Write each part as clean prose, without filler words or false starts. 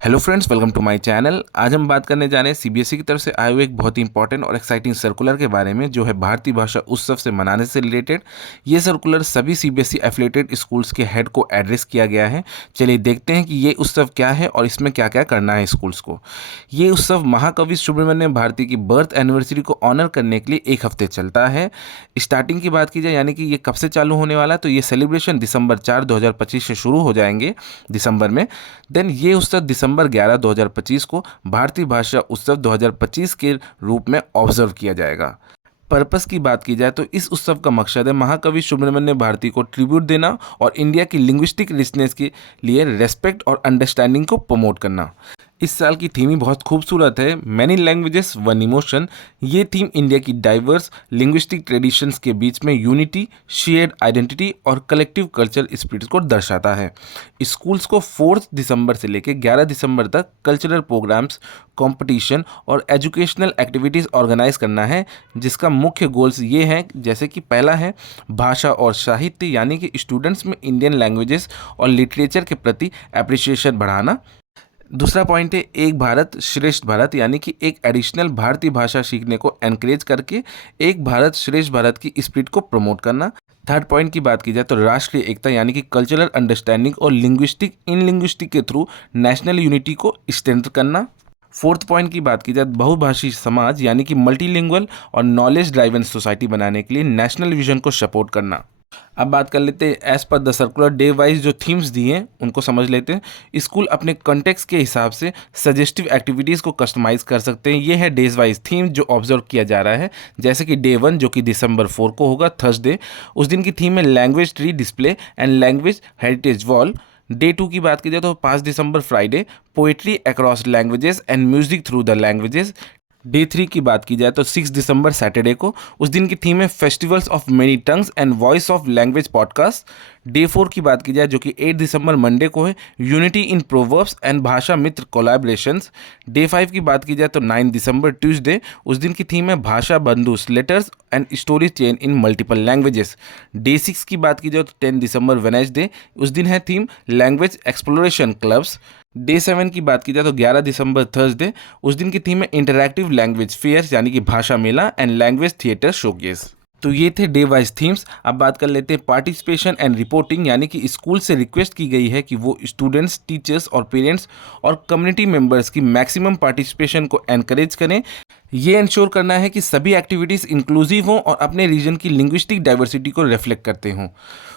Hello friends, welcome to my channel. आज हम बात करने जा रहे हैं सीबीएसई की तरफ से आए हुए एक बहुत ही इंपॉर्टेंट और एक्साइटिंग सर्कुलर के बारे में, जो है भारतीय भाषा उत्सव से मनाने से रिलेटेड। ये सर्कुलर सभी सीबीएसई एफिलिएटेड स्कूल्स के हेड को एड्रेस किया गया है। चलिए देखते हैं कि ये उत्सव क्या है और इसमें क्या क्या करना है स्कूल्स को। ये उत्सव महाकवि सुब्रमण्यम भारती की बर्थ एनिवर्सरी को ऑनर करने के लिए एक हफ्ते चलता है। स्टार्टिंग की बात की जाए, यानी कि ये कब से चालू होने वाला है, तो ये सेलिब्रेशन दिसंबर 4 2025 से शुरू हो जाएंगे दिसंबर में। देन ये उत्सव दिसंबर 11 2025 को भारतीय भाषा उत्सव 2025 के रूप में ऑब्जर्व किया जाएगा। पर्पस की बात की जाए तो इस उत्सव का मकसद है महाकवि सुब्रमण्यम भारती को ट्रिब्यूट देना और इंडिया की लिंग्विस्टिक रिचनेस के लिए रेस्पेक्ट और अंडरस्टैंडिंग को प्रमोट करना। इस साल की थीम ही बहुत खूबसूरत है, मैनी लैंग्वेजेस वन इमोशन। ये थीम इंडिया की डाइवर्स लिंग्विस्टिक ट्रेडिशंस के बीच में यूनिटी, शेयर्ड आइडेंटिटी और कलेक्टिव कल्चर स्पिरिट को दर्शाता है। स्कूल्स को 4 दिसंबर से लेकर 11 दिसंबर तक कल्चरल प्रोग्राम्स, कंपटीशन और एजुकेशनल एक्टिविटीज़ ऑर्गेनाइज करना है, जिसका मुख्य गोल्स ये हैं, जैसे कि पहला है भाषा और साहित्य, यानी कि स्टूडेंट्स में इंडियन लैंग्वेजेस और लिटरेचर के प्रति एप्रिसिएशन बढ़ाना। दूसरा पॉइंट है एक भारत श्रेष्ठ भारत, यानी कि एक एडिशनल भारतीय भाषा सीखने को एनकरेज करके एक भारत श्रेष्ठ भारत की स्पिरिट को प्रमोट करना। थर्ड पॉइंट की बात की जाए तो राष्ट्रीय एकता, यानी कि कल्चरल अंडरस्टैंडिंग और लिंग्विस्टिक इन लिंग्विस्टिक के थ्रू नेशनल यूनिटी को स्ट्रेंथ करना। फोर्थ पॉइंट की बात की जाए बहुभाषी समाज, यानी कि मल्टीलिंगुअल और नॉलेज ड्राइवन सोसाइटी बनाने के लिए नेशनल विजन को सपोर्ट करना। अब बात कर लेते हैं as per the circular day wise जो थीम्स दिए हैं उनको समझ लेते हैं। स्कूल अपने कॉन्टेक्स्ट के हिसाब से सजेस्टिव एक्टिविटीज़ को कस्टमाइज़ कर सकते हैं। ये है डेज वाइज थीम जो ऑब्जर्व किया जा रहा है। जैसे कि डे 1 जो कि दिसंबर 4 को होगा, थर्सडे, उस दिन की थीम है language tree display and language heritage wall. Day 2 की बात की जाए तो 5 दिसंबर Friday, poetry across languages and music through the languages. Day 3 की बात की जाए तो 6 दिसंबर सैटरडे को, उस दिन की थीम है festivals of many tongues and voice of language podcast. Day 4 की बात की जाए जो कि 8 दिसंबर मंडे को है, यूनिटी इन प्रोवर्ब्स एंड भाषा मित्र कोलैबोरेशंस। डे 5 की बात की जाए तो 9 दिसंबर ट्यूसडे, उस दिन की थीम है भाषा बंधुस letters and story chain in multiple languages. Day 6 की बात की जाए तो 10 दिसंबर वेडनेसडे, उस दिन है theme language exploration clubs. Day 7 की बात की जाए तो 11 दिसंबर थर्सडे, उस दिन की थीम है इंटरैक्टिव लैंग्वेज फेयर्स, यानी कि भाषा मेला एंड लैंग्वेज थिएटर शोकेस। तो ये थे डे वाइज थीम्स। अब बात कर लेते हैं पार्टिसिपेशन एंड रिपोर्टिंग, यानी कि स्कूल से रिक्वेस्ट की गई है कि वो स्टूडेंट्स, टीचर्स और पेरेंट्स और कम्युनिटी मेंबर्स की मैक्सिमम पार्टिसिपेशन को एनकरेज करें। ये इंश्योर करना है कि सभी एक्टिविटीज़ इंक्लूसिव हों और अपने रीजन की लिंग्विस्टिक डाइवर्सिटी को रिफ्लेक्ट करते हों।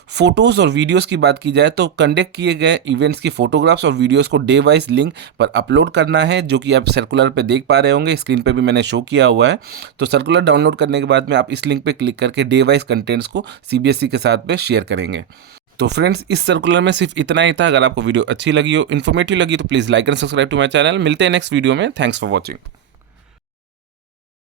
फोटोज़ और वीडियोस की बात की जाए तो कंडक्ट किए गए इवेंट्स की फोटोग्राफ्स और वीडियोस को डे वाइज लिंक पर अपलोड करना है, जो कि आप सर्कुलर पे देख पा रहे होंगे, स्क्रीन पे भी मैंने शो किया हुआ है। तो सर्कुलर डाउनलोड करने के बाद में आप इस लिंक पे क्लिक करके डे वाइज कंटेंट्स को सीबीएसई के साथ में शेयर करेंगे। तो फ्रेंड्स, इस सर्कुलर में सिर्फ इतना ही था। अगर आपको वीडियो अच्छी लगी हो, इन्फॉर्मेटिव लगी, तो please like and subscribe to my channel. मिलते हैं नेक्स्ट वीडियो में। Thanks for watching.